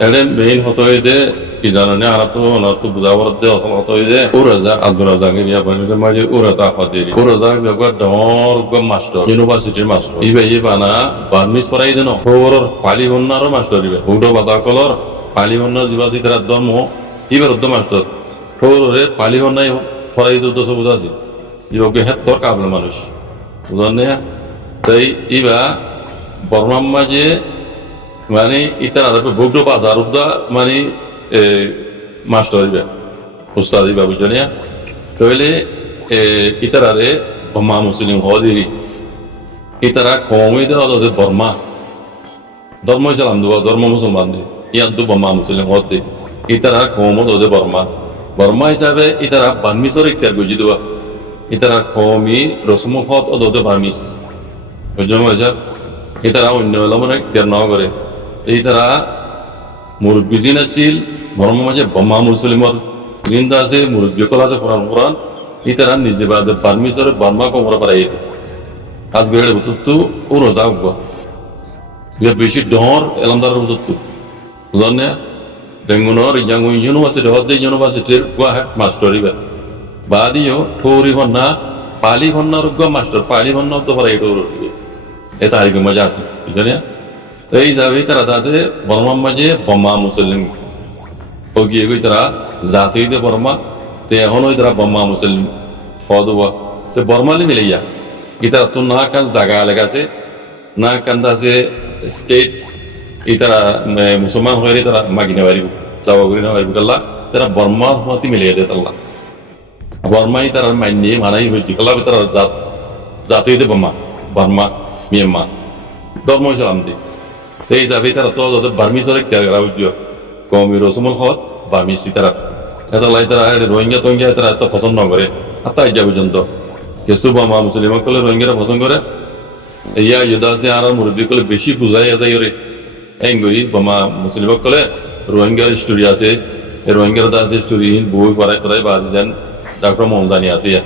এডে main হতো যে কি জানেন আর তো বুঝাবার দে আসল হতো যে ওরাজা আব্দুল রাজাকে ইয়া বানিয়ে মাঝে ওরাতা ফাদিরি ওরাজা গবা ডর গম মাস্টার ইউনিভার্সিটির মাস্টার ইবানা বার্মিস পড়াই দেন ওর পালি হন্নারও মাস্টার দিবে উডো বাতা কলর পালি হন্না জিবাসি তার দম ইবার দম মাস্টার ওরে পালি হন্নাই পড়াই তো সব বুঝাছি ইয়োগে হেত্তর কাবল মানুষ বুঝনে তাই ইবা বর্মাম মাঝে মানে ইতার আদার ভোগটো বাজার উদ্দা মানে মাস্টার দিবে উস্তাদ দিবা বুঝনিয়া তাহলে ইতার আরে বর্মা মুসলিম হদিরি ইতারা কমই দেওয়া ওদের বর্মা ধর্ম ইসলাম দেওয়া ধর্ম মুসলমান দি ইয়ান তো বর্মা মুসলিম হদি ইতারা কম ওদের বর্মা বর্মা হিসাবে ইতারা বার্মিসর ইত্যার বুঝি দেওয়া ইতারা কমি রসম হত ওদের বার্মিস বুঝলাম ইতারা অন্য মানে ইত্যার ন করে এই তারা মুরব্বী জিন আছিল ধর্ম মাঝে বম্মা মুসলিমর জিন্দা আছে মুরব্বী কল আছে কোরআন কোরআন এই তারা নিজে বাদে পারমিশরে বর্মা কমরা পারাই আজ বেড়ে বুঝতো ও রোজা উঠবো বেশি ডর এলামদার বুঝতো জানে বেঙ্গুনর ইয়াং ইউনিভার্সিটি হদ্দে ইউনিভার্সিটির গুয়াহাট মাস্টার ইবা বাদিও ঠোরি হন্না পালি হন্নার গুয়া মাস্টার পালি হন্না তো পারাই এটা আর কি মজা আছে বুঝলে এই যাবে তারা আছে বর্মার মাঝে বম্মা মুসলিম ও গিয়ে গই তারা জাতি দে বর্মা তে এখন ওই তারা বম্মা মুসলিম পদ তো বর্মালি মিলে যা ইতারা তো না কান জায়গা লেগাছে না কান্দা আছে স্টেট ইতারা মুসলমান হয়ে তারা মাগিনে পারিব যাওয়া করি না পারিব কাল্লা তারা বর্মার মতি মিলিয়ে দে তাল্লা বর্মাই তারা মাইনি মানাই হইতি কাল্লা তারা জাতি দে বম্মা বর্মা মিয়ানমার ধর্ম ইসলাম দি এই যাবে তারা তো যাদের বার্মিসরে ত্যাগ করা উদ্য কমি রসমল হত বার্মিস তারা এটা লাই তারা রোহিঙ্গা টোহিঙ্গা তারা এত পছন্দ করে আত্মা ইজ্জা পর্যন্ত কিছু বামা মুসলিম কলে রোহিঙ্গারা পছন্দ করে ইয়া ইউদাসে আর মুরব্বী কলে বেশি বুঝাই আদায় করে এই গরি বামা মুসলিম কলে রোহিঙ্গার স্টোরি আছে রোহিঙ্গার আছে স্টোরি বই পড়াই তরাই বাদ দেন ডক্টর মোহাম্মদানি আছে ইয়া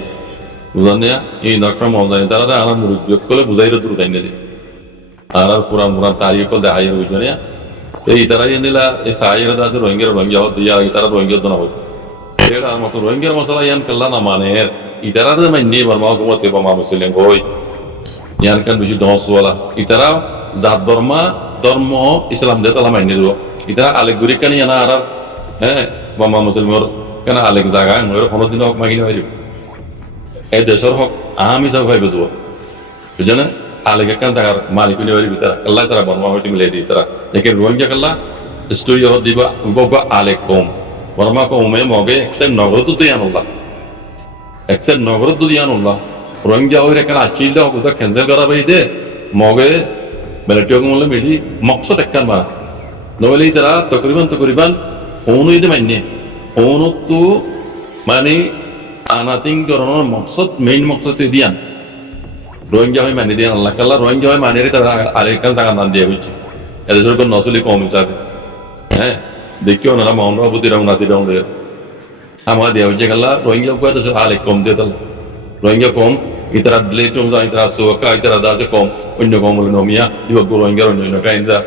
বুঝলেন না এই ডক্টর মোহাম্মদানি তারা আর মুরব্বী কলে বুঝাই দূর তাই না আর পুরান পুরান তারিখ দেখাই বুঝবে এই তারা দিলা এই সাইরা আছে রোহিঙ্গার রোহিঙ্গা দিয়া তারা রোহিঙ্গা দনা হতো এটা মতো রোহিঙ্গার মশলা ইয়ান কাল্লা না মানে ইতারা মাইনি বর্মা হুকুমতে বর্মা মুসলিম হই ইয়ান কান বেশি দহসওয়ালা ইতারা জাত বর্মা ধর্ম ইসলাম দে তালা মাইনি দেব ইতারা আলেক গুরি কানি আনা আর হ্যাঁ বর্মা মুসলিমর কেন আলেক জায়গা ময়ূর কোনোদিন হক মাগিনি পারিব এই দেশের হক আম হিসাবে ভাইবে দেব বুঝে না আলেক একটা জায়গার মালিক তারা আল্লাহ তারা বর্মা হইতে মিলাই দিই তারা দেখে রোহিঙ্গা কাল্লা স্টোরি দিবা উবা আলেক কম বর্মা কমে মগে একসেন নগরত তুই আনুল্লাহ একসেন নগরত তুই আনুল্লাহ রোহিঙ্গা হয়ে এখানে আসছিল দেওয়া কোথাও ক্যান্সেল করা পাই দে মগে বেলাটিও মূল্য মিলি মকসদ একখান মারা নইলেই তারা তকরিবান অনুই দে মান্য অনুতো মানে আনাতিং ধরনের মকসদ মেইন মকসদ দিয়ান রোহিঙ্গা হয় মানি দিয়ে আল্লাহ কাল্লা রোহিঙ্গা হয় মানিয়ে তারা আরেকখান জায়গা নাম দিয়ে বুঝছি এদের কোন নসলি কম হিসাবে হ্যাঁ দেখিও না মহন বাবুতি রং নাতি রং দিয়ে আমার দেওয়া হচ্ছে কাল্লা রোহিঙ্গা কয় তো আলেক কম দিয়ে তাহলে রোহিঙ্গা কম ইতারা দিলে টুম যা ইতারা সোকা ইতারা দাসে কম অন্য কম বলে নমিয়া ইবাগ রোহিঙ্গা অন্য কাইন্দা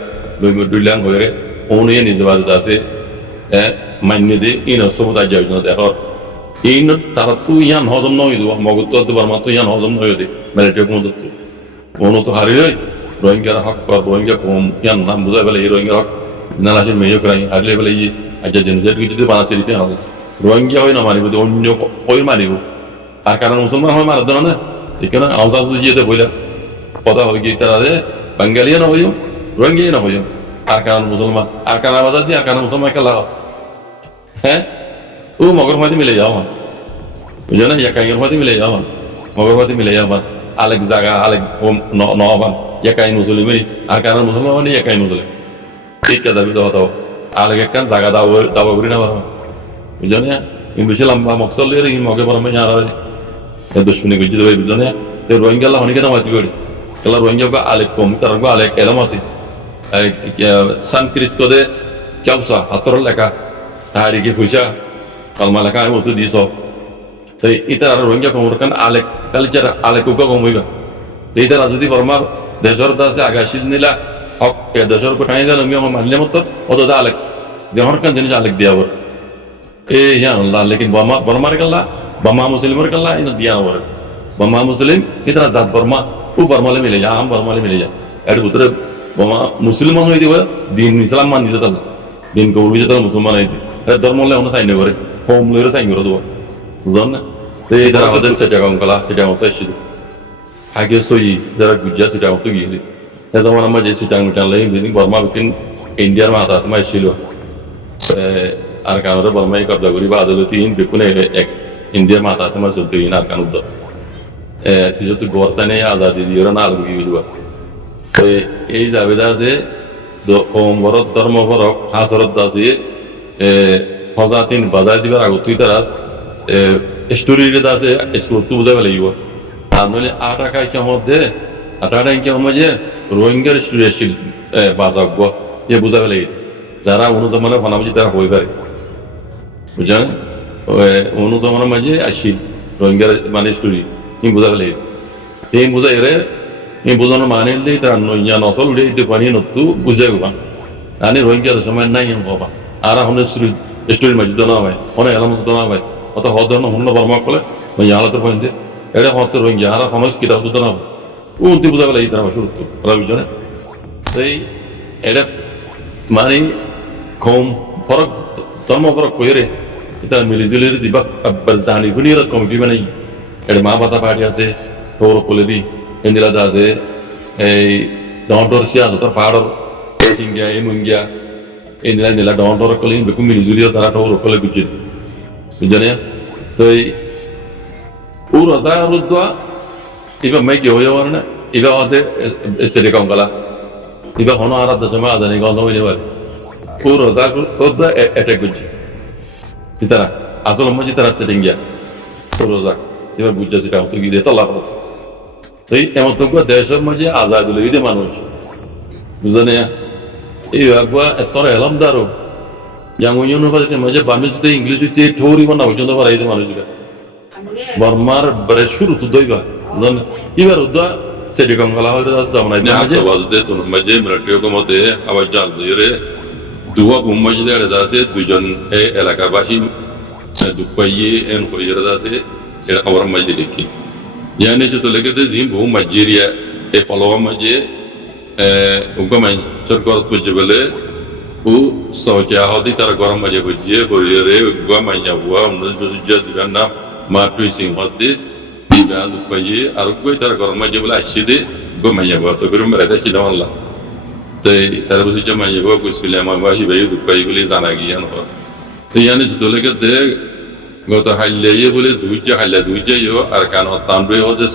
রোহিঙ্গা দুইলাং হয়ে অনুয়ে নিজে বাজে আছে হ্যাঁ মান্য দিয়ে ইন সবুজ আজ যাবে না দেখো এই তারা তো ইয়ান হজম নয় মগত পারমা তো ইয়ান হজম নয় দে মেলেটিও মদত কোনো তো হারিয়ে রোহিঙ্গার হক কর রোহিঙ্গা কম ইয়ান নাম বুঝাই পেলে এই রোহিঙ্গা হক নালাসের মেয়ে করাই হারলে পেলে ইয়ে আচ্ছা জেনেছে যদি বানাসে দিতে হবে রোহিঙ্গা হয় না মানিব অন্য ওই মানিব আর কারণ মুসলমান হয় মারার না এখানে আওসা যেতে বইলা কথা হয়ে গিয়ে তারা বাঙ্গালিও না হইও রোহিঙ্গাই না হইও আর কারণ মুসলমান আর কারণ বাজার দিয়ে আর কারণ মুসলমান খেলা হ্যাঁ ও মগরমাতি মিলে যাওয়া বুঝলো না ইয়াকাইয়ের মাতি মিলে যাওয়া মগরমাতি মিলে যাওয়া আলেক জায়গা আলেক নবান ইয়াকাই মুসলিম আর কারণ মুসলমান মানে ইয়াকাই মুসলিম ঠিক আছে দাবি দাও আলেক একটা জায়গা দাবা করি না পারো বুঝলো না বেশি লম্বা মকসল এই মগে পারমে আর দুশ্মনী বুঝি দেবে বুঝলো না তো রোহিঙ্গা অনেকে না মাতি করি কেলা রোহিঙ্গা আলেক কম তার আলেক এলম আছে সানক্রিস কদে চাউসা হাতর লেখা তাহারিকে পয়সা কালমা লেখা আমি অত দিস তো ইতার আর রোহিঙ্গা কমরখান আলেক কালচার আলেক উকা কমইবা তো ইতারা যদি বর্মা দেশের দাসে আগাশিল নিলা হক দেশের টানি দিল আমি আমার মানলে মতো অত আলেক যে হরকান জিনিস আলেক দিয়া বর এ ইয়া আল্লাহ লেকিন বর্মার গেলা বর্মা মুসলিমের গেলা ইনা দিয়া বর বর্মা মুসলিম ইতরা জাত বর্মা ও বর্মালে মিলে যা আম বর্মালে মিলে যা এর ভিতরে বর্মা মুসলমান হয়ে দিবে দিন ইসলাম মান দিতে তাহলে দিন কবুল দিতে তাহলে মুসলমান হয়ে দিবে এর ধর্ম হলে অন্য সাইন করে হোম লইরে সাইন করে দেবো বুঝলেন না তো এই যারা আমাদের সেটা কলা সেটা মতো এসেছিল আগে সই যারা গুজা সেটা মতো গিয়ে যেমন আমরা যে সিটাং মিটাং লাগে বর্মা বিকিন ইন্ডিয়ার মাথা তোমার ছিল আর কারণে বর্মাই কবজা করি বা আদালতি বেকুনে এক ইন্ডিয়ার মাথা তোমার চলতে আর কান উদ্যোগ যেহেতু গর্তানে আজাদি দিয়ে না আলু গিয়ে তো এই জাবেদা আছে ভরত ধর্ম ভরক হাসরত আছে ফজাতিন বাজার দিবার আগত তুই তারা স্টোরিটা আছে স্টোরটো বুঝাবে লাগিব আর নইলে আটা খাইছে মধ্যে আটা টাইকে যে রোহিঙ্গার স্টোরি আসছিল বাজাব যে বুঝাবে লাগে যারা অনুজমানে বানাবুজি তারা হয়ে পারে বুঝলেন অনুজমানের মাঝে আসছিল রোহিঙ্গার মানে স্টোরি তুমি বুঝাবে লাগে এই বুঝাই রে এই বোঝানোর মানে দিই তার নইয়া নসল উঠে দিতে পারি নতু বুঝাই গোবা আনি রোহিঙ্গার সময় নাই বাবা আর এখন স্টোরির মাঝে তো না হয় অনেক এলামত তো না হয় অত হওয়ার ধরনের হন্য বর্মা করলে ওই আলাদা পয়েন্টে এটা হতে রোহিঙ্গা আর সময় কিটা হতো না উন্তি বুঝাবে লাগে তারা শুরু ওরা বুঝনে সেই এটা মানে কম ফরক ধর্ম ফরক কইরে এটা মিলিজুলির দিবা জানি গুলি কমিটি মানে এটা মা বাতা পার্টি আছে সৌর কোলে দি এন্দিলা দাদে এই ডর সিয়া তোর পাহাড়র সিঙ্গিয়া এই মুঙ্গিয়া এন্দিলা নিলা ডর কোলে বেকু মিলিজুলিও তারা সৌর কোলে বুঝছে বুঝনে তো এই ও রাজা রুদ্দা ইবা মাই কি হয়ে যাওয়ার না ইবা ওদের সেরে কম গলা ইবা হনো আর দশমা আদানি গন্ধ হয়ে যাওয়ার ও রাজা রুদ্দা অ্যাটাক করছে তারা আসল মজি তারা সেটিং গিয়া ও রাজা এবার বুঝছে সেটা তো গিয়ে তো লাভ এই এমন তো দেশের মাঝে আজাদ লইতে মানুষ বুঝনে এই একবার তোর এলাম দারো ইয়াং ইউনিভার্সিটির মাঝে বাংলাদেশে ইংলিশ হইতে ঠৌরি বানা পর্যন্ত পারাইতে মানুষকে বর্মার বরে শুরু তো দইবা জান এবার উদা সেটি কঙ্গলা হয়ে যাচ্ছে আমরা না মাঝে বাজতে তো মাঝে মিলিটারি কমতে আবার জাল দিয়ে দুয়া বুম্মাজি দেড় আছে দুজন এই এলাকাবাসী দুপাইয়ে এন হয়ে যাচ্ছে এটা খবর মাঝে দেখি ইয়ানে তো লেগেতে জিম বহু মাঝেরিয়া এই পলওয়া মাঝে উগমাই সরকার পুজো বলে ও সৌচা হদি তার গরম মাঝে বুঝিয়ে হয়ে উগমাই যাবুয়া 1950 না মাতুই সিং হতে বিবা দুপাইয়ে আর কই তার গরম মাঝে বলে আসছে গমাই যাবো তো করে মেরে ছিল আল্লাহ তাই তার বুঝি জমাই যাবো কইছিল আমার ভাই ভাই দুপাই বলে জানা গিয়া না তো ইয়ানে তো লেগেতে গত হাইলে বলে দুইটা আর কান তানবে হতে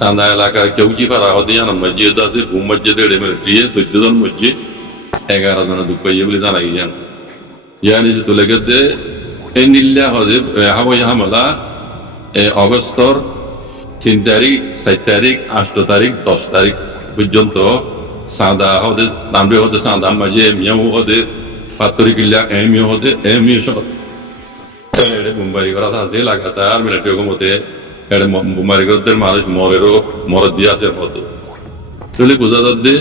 সান্দা এলাকার কেউ কি পারা হতে জানা মসজিদ আছে ঘুম মসজিদ মিলিটারি 14 জন মসজিদ 11 জন দুপাইয়ে বলে জানা গিয়া ইয়ানে তো লেগেতে এই নিল্লা হতে হাওয়াই হামলা অগস্টর 3 তারিখ 4 তারিখ 8 তারিখ 10 তারিখ পর্যন্ত সান্দা হতে তানবে হতে সান্দা মাঝে মিয়াও হতে পাতরি কিল্লা এমিও হতে এমিও সব মুম্বাই করা আছে লাগাতার মিলিটারি কমতে মুম্বাই করতে মানুষ মরের দিয়ে আছে মতো চলে বোঝা যাচ্ছে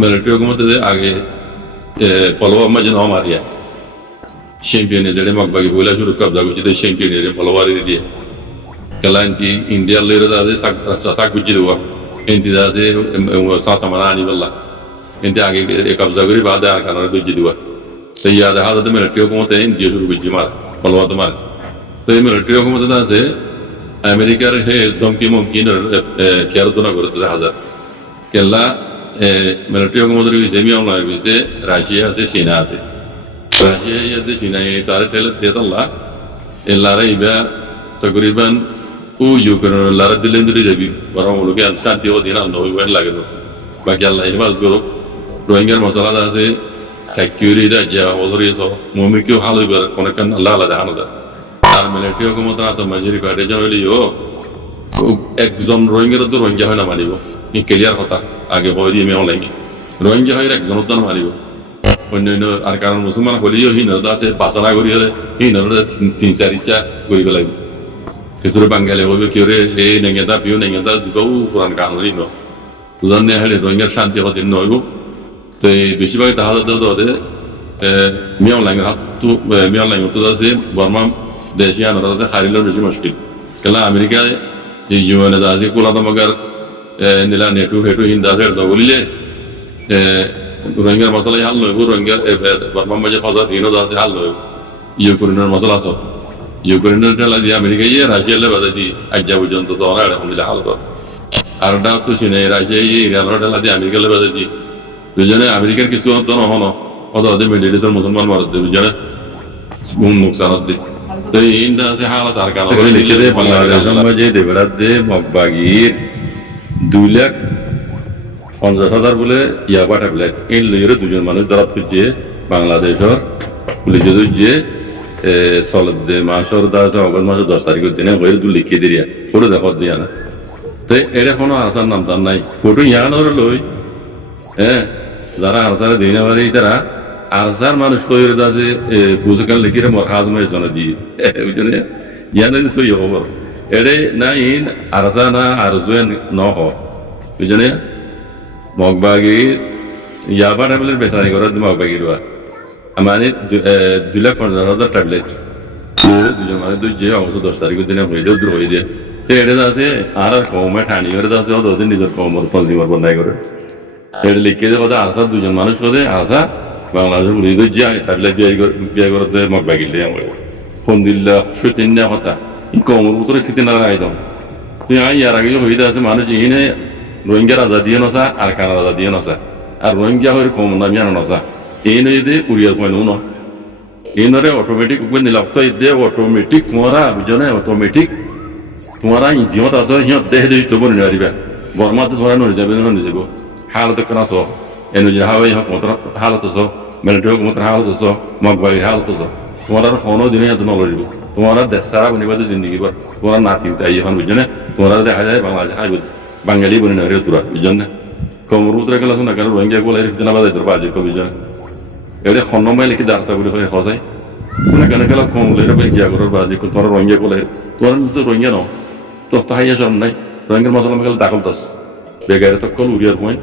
মিলিটারি কমতে আগে পলওয়া মাঝে ন মারিয়া চ্যাম্পিয়নে যেটা মগবাগি বইলা শুরু কবজা করছি চ্যাম্পিয়নের ফলোয়ারি দিয়ে খেলা এনতি ইন্ডিয়ার লেরে আছে সাক বুঝি দেওয়া এনতি আছে সাসামানা আনি বললা এনতি আগে কবজা করি বাদে আর কারণে দুজি দেওয়া তো ইয়া দেখা যাতে মিলিটারি কমতে ইন্ডিয়া শুরু করছি মারা ফলোয়া তো মারে তো এই মিলিটারি কমতে আছে আমেরিকার হে ধমকি মমকি কেয়ারতনা করে 2000 কেলা মিলিটারি কমতে জেমি আমলা হয়েছে রাশিয়া আছে চীনা আছে রাশিয়া ইয়াতে চীনা এই তার ঠেলে তেতাল্লা এলারা ইবা তকরিবান ও ইউক্রেন লারা দিলেন দিলে যাবি বরং লোকে শান্তি অধীন নয় লাগে বাকি আল্লাহ হিফাজ করুক রোহিঙ্গার মশলা আছে কাকিউরি দা যা ওদরিস মুমি কেউ ভালো করে কোন কান আল্লাহ আল্লাহ দেখানো যায় আর মিলিটারি হুকুমত না তো মঞ্জুরি করে যেন হইলিও একজন রোহিঙ্গার তো রোহিঙ্গা হয় না মানিব কি ক্লিয়ার কথা আগে হয়ে দিয়ে মেও লাগে রোহিঙ্গা হয় একজন তো না মানিব অন্যান্য আর কারণ মুসলমান হলেও হিনতা আছে বাসনা করি হলে হিনতা 3-4 ইচ্ছা করি লাগবে কিছু বাঙালি হইবে কেউ রে এই নেঙ্গেতা পিও নেঙ্গেতা দিবাও কোরআন কানুনি ন তো জানে হলে রোহিঙ্গার শান্তি হতে নইব তো বেশিরভাগ তাহলে মিয়াও লাগে হাতু মিয়াও লাগে তো আছে বর্মা দেশি আনারা আছে খারিলের বেশি মুশকিল কেলা আমেরিকায় ইউএনএ আছে কোলাদা মগার নীলা নেটু হেটু হিন্দা আছে বলিলে রোহিঙ্গার মশলাই হাল নয় রোহিঙ্গার বর্মা মাঝে ফাজা তিনও আছে হাল নয় ইউক্রেনের মশলা আছে ইউক্রেনের টেলা দিয়ে আমেরিকায় রাশিয়ালে বাজে দি আজ্ঞা পর্যন্ত সরা এখন দিলে হাল কর আর ওটা তো শুনে রাশিয়া ইরানের টেলা দিয়ে আমেরিকালে বাজে দি দুজনে আমেরিকার কিছু অন্ত নহনো অত ওদের মিডিল মুসলমান মারত দুজনে নুকসানত দি তো এইটা আছে হালত আর কারণে লিখে দে বাংলাদেশের মাঝে দেবরাত দে মগবাগির 2,50,000 বলে ইয়াবা ট্যাবলেট এই লইরে দুজন মানুষ ধরা খুঁজছে বাংলাদেশের পুলিশে যে চলত দে মাসের অগস্ট মাসের 10 তারিখের দিনে হয়ে লিখিয়ে দিয়ে ফটো দেখত দিয়া না তো এটা কোনো আসার নাম তার নাই ফটো ইয়ানোর লই হ্যাঁ যারা আনসারে দিনে পারে তারা আনসার মানুষ কইরে আছে বুঝকান লিখিরে মোর হাজ মে জন দি বুঝনে ইয়ানে সই খবর এরে না ইন আরসা না আরজুন ন হ বুঝনে মগবাগি ইয়াবা ট্যাবলেট বেচারি করে মগবাগি রুয়া মানে 2,50,000 ট্যাবলেট দুজন মানে যে অবশ্য 10 তারিখের দিনে হয়ে যাও দূর হয়ে যায় তো এটা আছে আর কমে ঠানি করে আছে ও দুদিন নিজের কমর তলজিমার বন্ধাই করে এটা লিখে দেয় কথা আরসা দুজন মানুষ করে আরসা বাংলাদেশের পুলিশ যায় ট্যাবলেট বিয়ে করতে মগবাগি আমার ফোন দিল্লা সুতিন না কথা কমর উত্তরে ফিতে না একদম তুই ইয়ার আগে হইতে আছে মানুষ ইনে রোহিঙ্গার আজাদিও নসা আর কানার আজাদিও নসা আর রোহিঙ্গা হয়ে কম নামিয়ানো নসা এই নদীতে উড়িয়ার পয়েন্ট উনো এই নরে অটোমেটিক উপরে নিলাক্ত ইদে অটোমেটিক তোমারা বুঝনে অটোমেটিক তোমারা জিমত আছে সিহঁত দেহ দেহ তব নোৱাৰিবা বৰ্মাটো ধৰা নৰি যাবে নৰি যাব হালত কেনা চ এনে যে হাৱাই হক মতৰ হালত চ মেলটো হক মতৰ হালত চ মগবাগিৰ হালত চ তোমার কোনো দিনে এত নলরিব তোমার দেশ সারা বনিবাদে জিন্দগি পর তোমার নাতি তাই এখন বুঝনে তোমার দেখা যায় বাংলাদেশ হাই বাঙালি বনি না রে তোরা বুঝনে কমর উতরে গেল না কেন রোহিঙ্গা গোলাই রিফিনা বাজে তোর বাজে কো বুঝনে এটা খন্নমাই লিখি দারসা বলে হয় খজাই তুমি কেন গেল কম লইরে বেগিয়া করার বাজে কো তোমার রোহিঙ্গা গোলাই তোমার তো রোহিঙ্গা ন তো তাই এসব নাই রোহিঙ্গার মশলা মেঘাল দাখল দস বেগারে তো কল উড়িয়ার পয়েন্ট